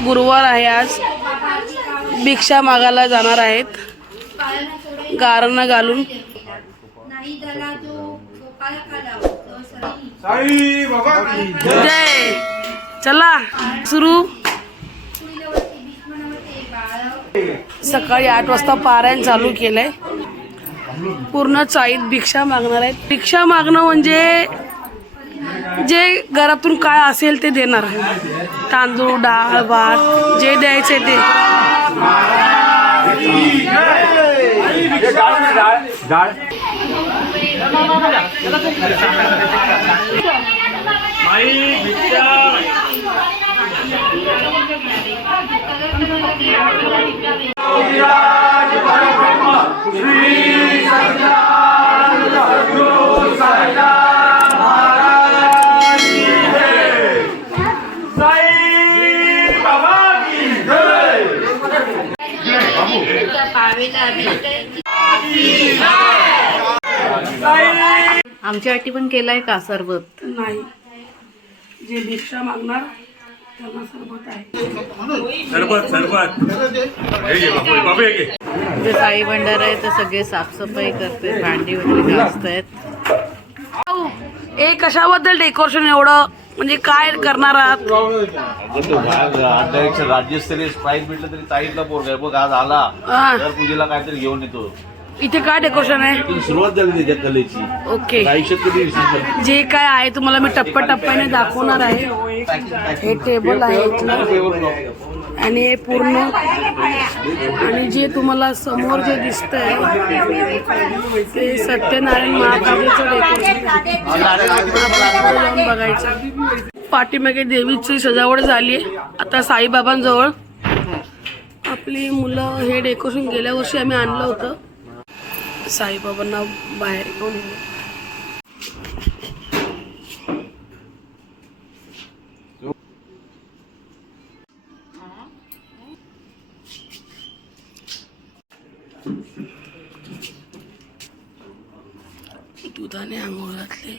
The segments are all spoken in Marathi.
गुरुवार आहे आज. भिक्षा मागायला जाणार आहेत. गारणं घालून. जय. चला सुरू. सकाळी आठ वाजता पारायण चालू केलंय. पूर्ण चाळीत भिक्षा मागणार आहेत. भिक्षा मागणं म्हणजे जे घरातून काय असेल ते देणार. तांदूळ डाळ भात जे द्यायचे ते. आमच्यासाठी पण केलाय का सरबत? नाही. जे भिक्षा मागणार त्यांना सरबत आहे. सरबत सरबत. हे हे जे साई भंडार आहे ते सगळे साफसफाई करते भांडी वगैरे घासतायत. भाऊ, हे कशाबद्दल डेकोरेशन एवढं? म्हणजे काय करणार आहात? राज्यस्तरीय प्राईज भेटलं तरी ताईतला पोरगा बघ आज आला. तर पूजेला काहीतरी घेऊन येतो. इथे काय डेकोरेशन आहे? सुरुवात झाली त्याच्या कलेची. ओके. आयुष्यात कधी विसरू जे काय आहे तुम्हाला मी टप्प्याटप्प्याने दाखवणार आहे. हे टेबल आहे इथलं. आणि हे पूर्ण. आणि जे तुम्हाला समोर जे दिसतंय ते सत्यनारायण महाकालीचं डेकोरेशन बघायचं. पाठीमागे देवीची सजावट झाली आहे. आता साईबाबांजवळ. आपली मुलं हे डेकोरेशन गेल्या वर्षी आम्ही आणलं होतं. साईबाबांना बाहेर घेऊन दुधाने आंघोळ घातले.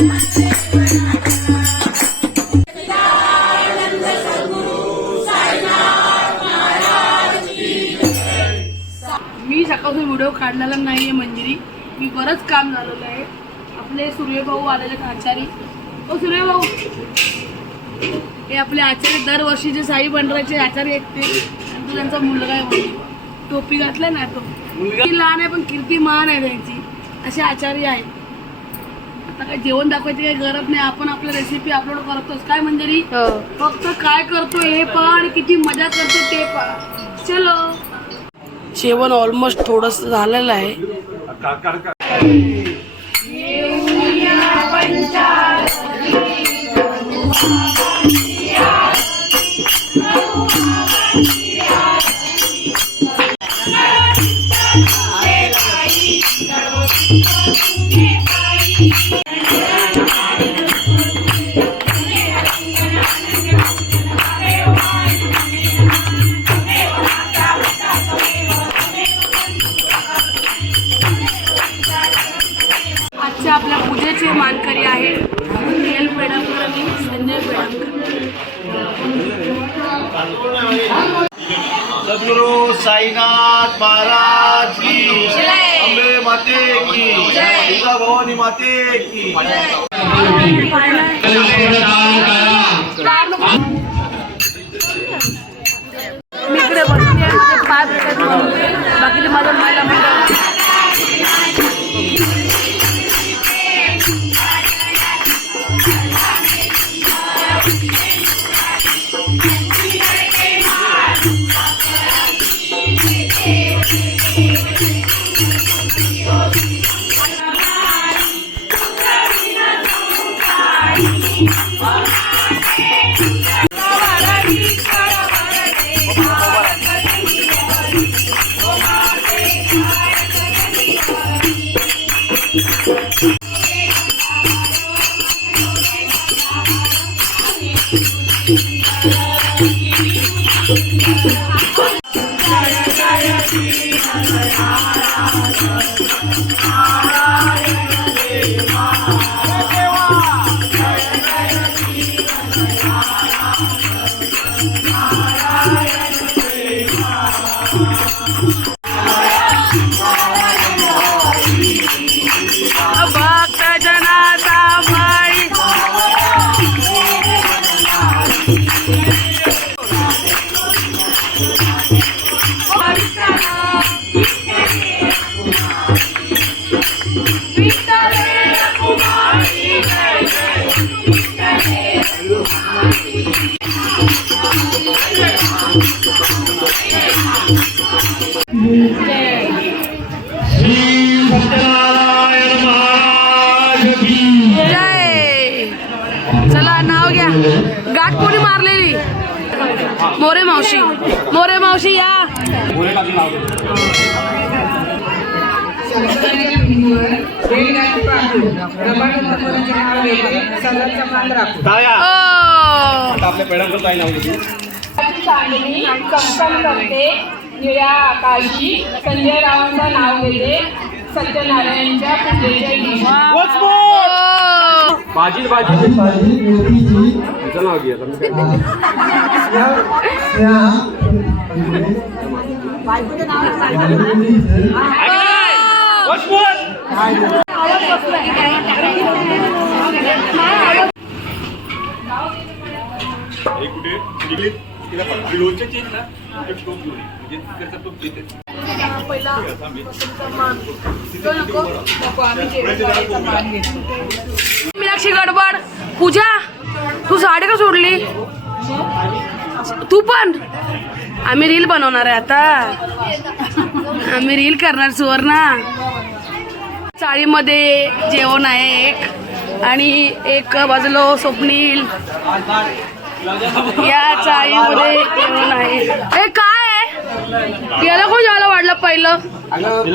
मी सकाळपासून व्हिडिओ काढलेला नाही आहे मंजिरी. मी बरंच काम झालेलं आहे. आपले सूर्यभाऊ आलेले आचारी. ओ सूर्यभाऊ. हे आपले आचार्य दरवर्षीचे साई बंडराचे आचार्य आहेत ते. आणि तो त्यांचा मुलगा आहे म्हणजे टोपी घातलाय ना तो. ती लहान आहे पण कीर्ती महान आहे त्यांची. असे आचार्य आहेत. आता काय जेवण दाखवायची काही गरज नाही आपण आपल्या रेसिपी अपलोड करतोच. काय मंजिरी? फक्त काय करतो हे पहा आणि किती मजा करतो ते पहा. चलो. जेवण ऑलमोस्ट थोडस झालेलं आहे. चला नाव घ्या. गाठ कोणी मारलेली? मोरे मावशी. मोरे मावशी या. ओ आपल्या पेढ्यांकडे काय नाव घेते करते. निळ्या आकाशी. संजय रावांचं नाव घेते. सत्यनारायणच्या पूजेच्या भाजी भाजी तिचं नाव घे कुठे? तिकडे तिला आहेत ना ते टोप घेऊन ये. म्हणजे टोप देते मीनाक्षी गडबड. पूजा तू साडी का सोडली? तू पण? आम्ही रील बनवणार आहे आता. आम्ही रील करणार सुवर्णा. चाळीमध्ये जेवण आहे एक. आणि एक बाजूला स्वप्नील. या चाळीमध्ये जेवण आहे. हे काय आहे? याला कोण जेवायला वाढलं पहिलं?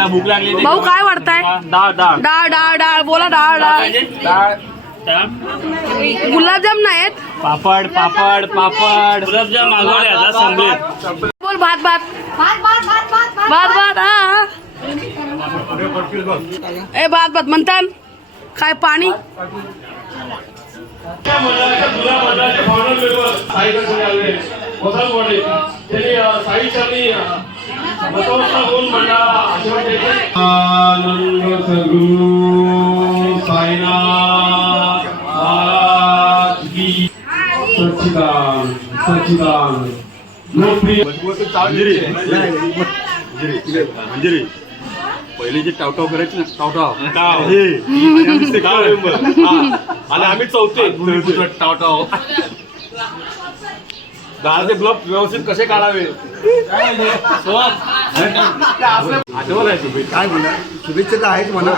भूक लागली भाऊ काय वाढताय? डाळ डाळ. डाळ डाळ बोला डाळ डाळ. गुलाबजाम नाहीत पापड पापड पापड. गुलाबजाम बोल भात भात. भात भात हा. ए भात भात. म्हणतात काय पाणी? मुला मुला जे फाउंडर मेंबर साई का चले आले बदल पडे त्यांनी साई चरणी मतोसा गुण मंडा आशीर्वाद देते आनंद सगुरु साईना आज की सच्चिदान सच्चिदान लोकप्रिय मंजिरी मंजिरी पहिले जे टावटाव करायचे ना टावटाव हे. आणि आम्ही second member. आणि आम्ही चौथे. टावटाव दहाचे ब्लॉक व्यवस्थित कसे काढावे? आठवण आहे तुम्ही. काय म्हणा? शुभेच्छा तर आहेच म्हणा.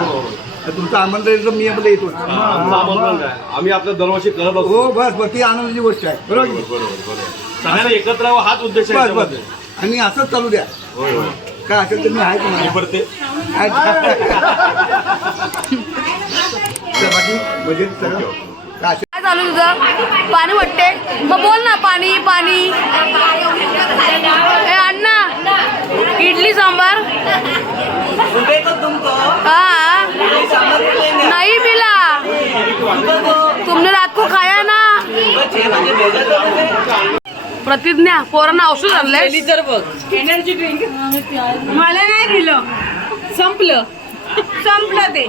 तुमचं आमंत्रण येतं मी आपलं येतो. आमचं आमंत्रण आहे. आम्ही आपलं दरवर्षी करत असतो. हो बस बस. ती आनंदाची गोष्ट आहे. बरोबर की? सगळ्यांना एकत्र हाच उद्देश आहे बस बस. त्यामध्ये. आणि असंच चालू द्या. होय होय. काय असेल तर मी आहे तुम्हाला. पडते. बाकी सगळं. काय असेल? काय चालू तुझं? पाणी वाटते. मग बोल ना पाणी पाणी. ए अण्णा इडली सांबार. हाँ. नहीं मिला तुमने रात को खाया ना. प्रतिज्ञा पोरांना औषध आणलंय तर बघ. एनर्जी ड्रिंक मला नाही दिलं. संपलं. संपलं ते.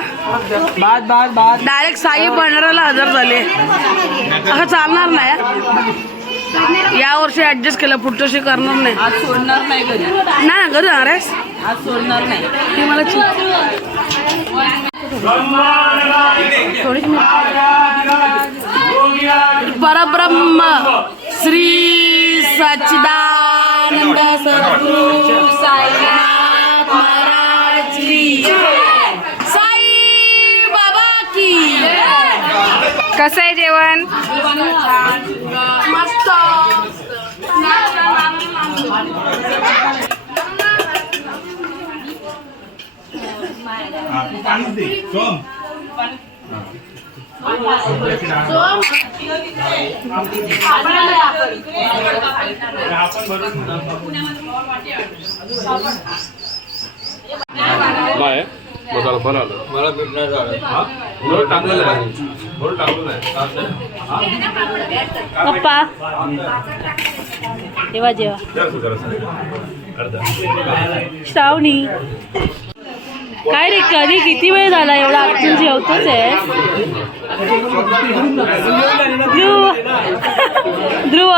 बघता डायरेक्ट साई भंडाराला हजर झाले. असं चालणार नाही. या वर्षी ऍडजस्ट केलं पुढच्या वर्षी करणार नाही. आज सोडणार नाही घरी. नाही ना घरी जाणार आहेस आज सोडणार नाही. ती मला परब्रह्म श्री सच्चिदानंद सद्गुरु साईनाथ महाराज की जय. साई बाबा की जय. कसं आहे जेवण मस्त बाय बरं आलं. मला भेटणार झालं. टाकलेलं आहे. टाकलेलं आहे. पप्पा. जेवा जेवा. श्रावणी. काय रे कधी किती वेळ झाला? एवढा आतून जेवतोच आहे. ध्रुव. ध्रुव.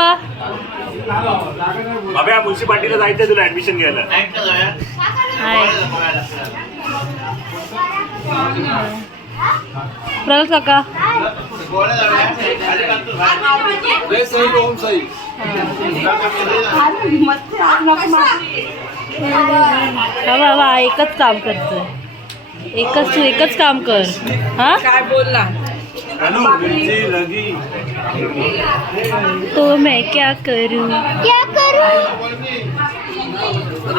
बाबा म्युन्सिपाल्टीला जायचंय तुला ऍडमिशन घ्यायला. हाय. प्रल्हाद काका. हा बाबा एकच काम करतोय. एकच तू एकच काम कर. हा? काय बोलला? तो मैं क्या करूं?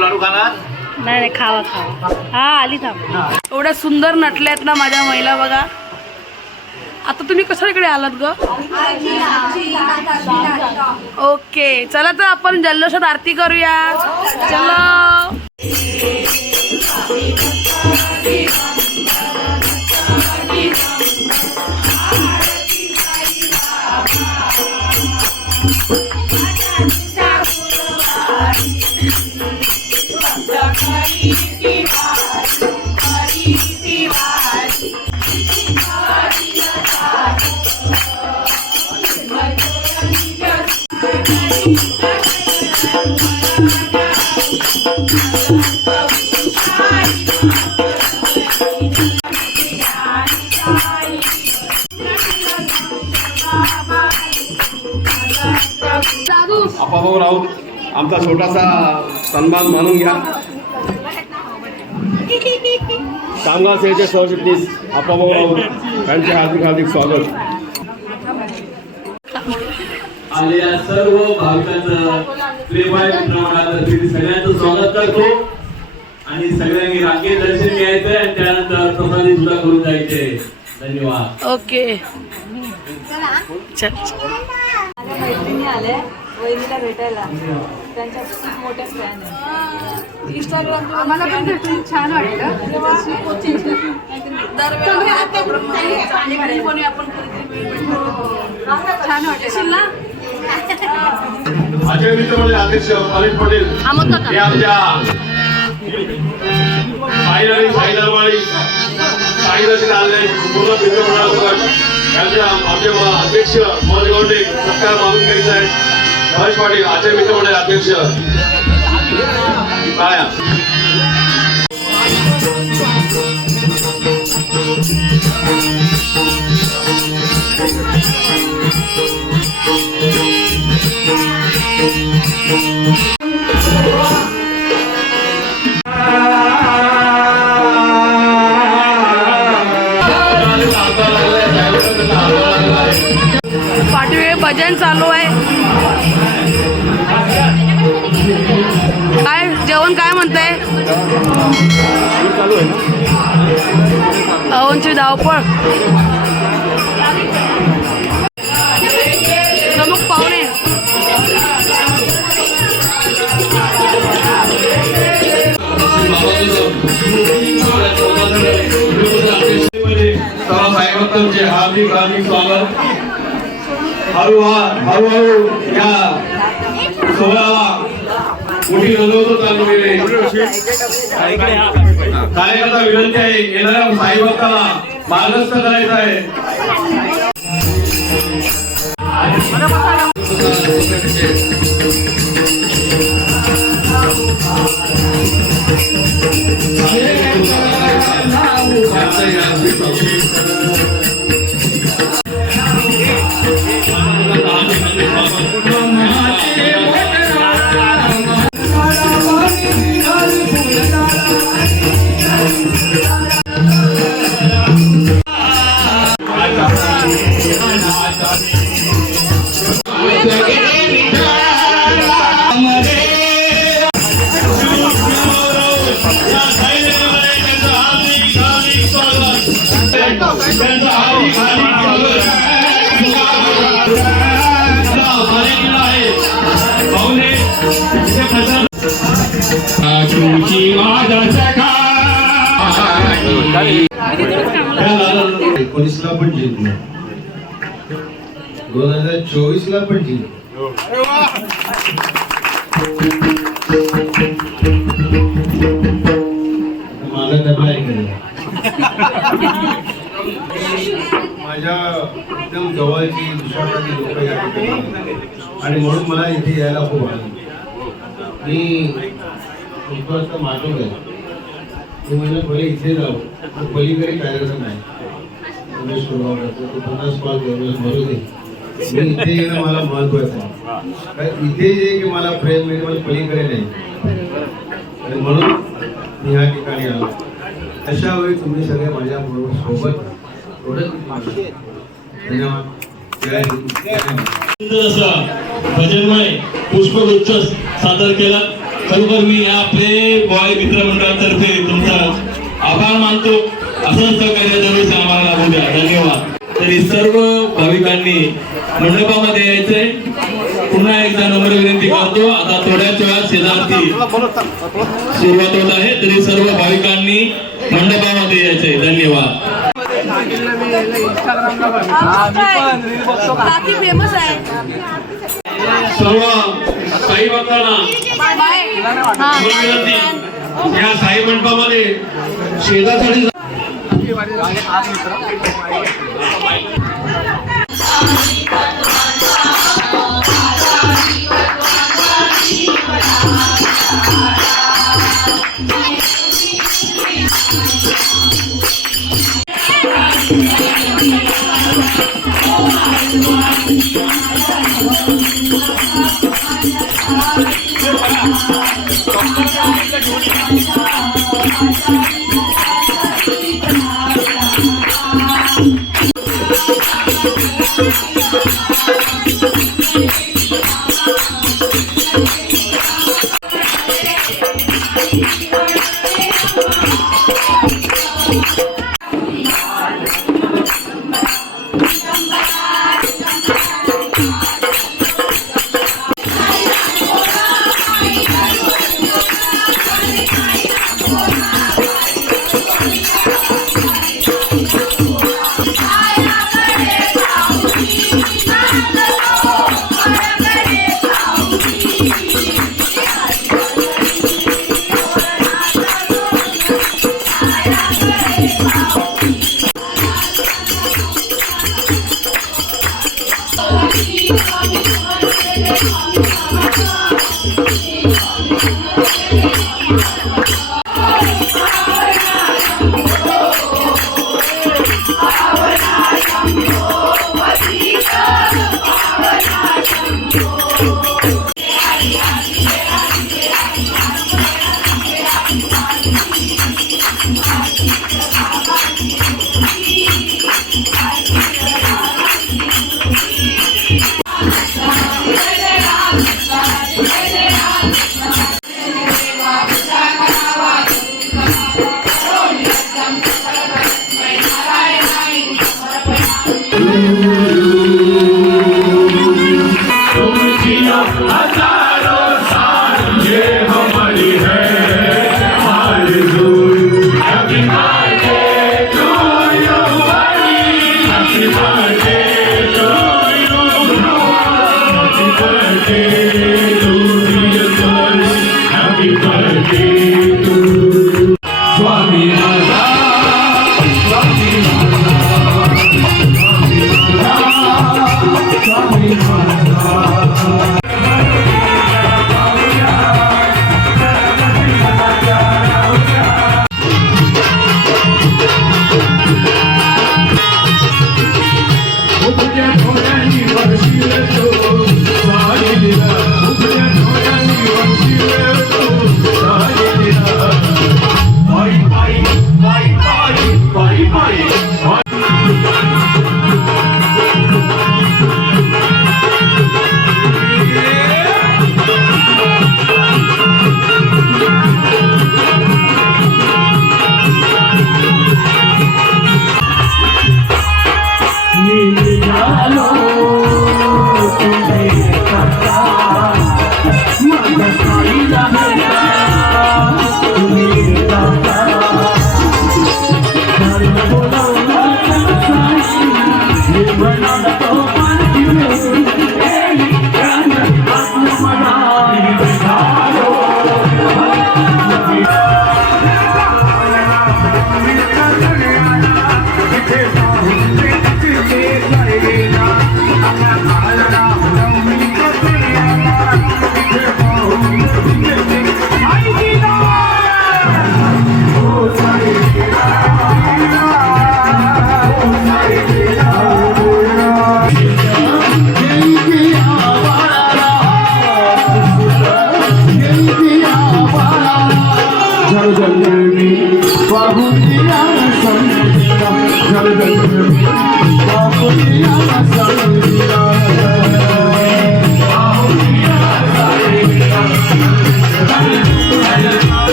लाडू खाणार? नाही नाही खावा खावा. हा आली थांब. एवढ्या सुंदर नटल्यात ना माझ्या महिला बघा. आता तुम्ही कशाकडे आलात ग? ओके चला तर आपण जल्लोषात आरती करूया चलो. छोटासा सन्मान मानून घ्या. कामगार सेनेचे सरचिटणीस राऊत यांचे हार्दिक हार्दिक स्वागत. आलेल्या सर्व भाविकांचं प्रेमाय मित्रमंडळातर्फे सगळ्यांचं स्वागत करतो. आणि सगळ्यांनी रांगेत दर्शन घ्यायचंय आणि त्यानंतर प्रसादी सुद्धा करून जायचे. धन्यवाद. ओके. चल. मैत्रिणी आल्या. वहिनीला भेटायला. त्यांच्या खूप मोठ्या फॅन आहे इंस्टाग्राम आम्हाला पण भेटून छान वाटतं छान वाटेल. ना मित्रमंडळ अध्यक्ष पटेल. हे आमच्या साईलाची आले पूर्ण मित्रमंडळासोबत. आमचे अध्यक्ष मनोज गौंडे सत्कार मागून घ्यायचा आहे. महेश पाटील आचार्य मित्र मंडळ अध्यक्ष. काय पाठीवे भजन चालू आहे. काय काय म्हणताय? अवनची धावपळ. प्रमुख पाहुणे. सर्व हार्दिक हार्दिक स्वागत. हळूहळू हळूहळू या सोहळ्याला कार्यकर्ता विनंती आहे येणाऱ्या साई मार्गस्थ करायचा आहे Gracias. दोन हजार चोवीस ला पण जिंकलो. माझा डबा ऐकलं माझ्या एकदम जवळची विश्वासाची लोक या ठिकाणी आणि म्हणून मला इथे यायला खूप आवडलं मी तुमचं मागवलं आहे. मी म्हणजे पहिले इथे जाऊ. पलीकडे कार्यक्रम आहे रमेश कुलगावकर, तो पन्नास पाच करून मरू दे. इथे येणं मला महत्वाचं आहे. कारण इथे जे की मला प्रेम मिळेल मला पलीकडे नाही. आणि म्हणून मी ह्या ठिकाणी आलो. अशा वेळी तुम्ही सगळे माझ्या बरोबर सोबत असा भजनमय पुष्पगुच्छ सादर केला खरोखर मी या प्रेम बॉय मित्र मंडळातर्फे तुमचा आभार मानतो. असंच सहकार्य दरवेळेस आम्हाला लाभू द्या. धन्यवाद. तरी सर्व भाविकांनी मंडपामध्ये यायचंय. पुन्हा एकदा नम्र विनंती करतो. आता थोड्याच वेळात शेजारती सुरुवात होत आहे. तरी सर्व भाविकांनी मंडपामध्ये यायचंय. धन्यवाद. रात्री फेमस आहे. सर्व साई भक्तांना या साई मंडपामध्ये शेजारसाठी Thank you.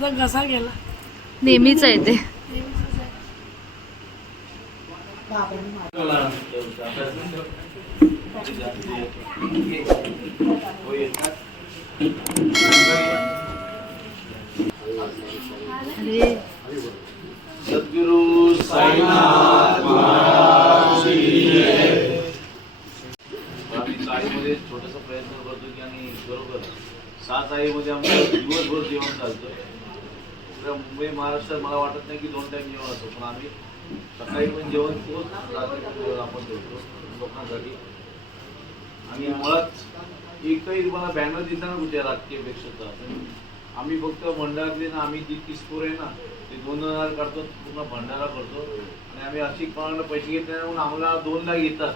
माझा घसा गेला? नेहमीच आहे ते. सद्गुरु साईनाथ आम्ही चाळीमध्ये छोटासा प्रयत्न करतो की आणि बरोबर सात आईमध्ये आमचं दिवसभर जेवण चालतं पुऱ्या मुंबई महाराष्ट्रात मला वाटत नाही की दोन टाइम जेवण असतो पण आम्ही सकाळी पण जेवण ठेवतो रात्री पण जेवण आपण ठेवतो लोकांसाठी. आणि मुळात एकही तुम्हाला बॅनर दिसला ना कुठे राजकीयपेक्षा आम्ही फक्त मंडळातले ना आम्ही जी किसपूर आहे ना ते दोन हजार काढतो पूर्ण भंडारा करतो. आणि आम्ही अशी कोणाला पैसे घेत नाही म्हणून आम्हाला दोन लाख येतात.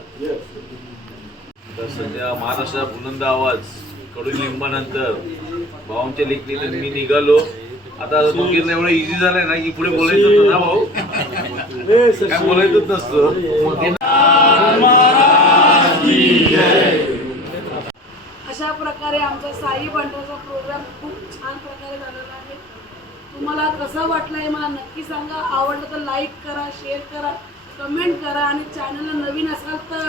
तसं सध्या महाराष्ट्रात बुलंद आवाज कडुलिंबानंतर भावांच्या लेखणीने मी निघालो. आता बघितलं एवढं इझी झालंय ना की पुढे बोलायचं ना भाऊ? काय बोलायचंच नसतं. अशा प्रकारे आमचा साई बंडाचा प्रोग्राम खूप छान प्रकारे झालेला आहे. तुम्हाला कसं वाटलं हे मला नक्की सांगा. आवडलं तर लाईक करा शेअर करा कमेंट करा आणि चॅनलला नवीन असाल तर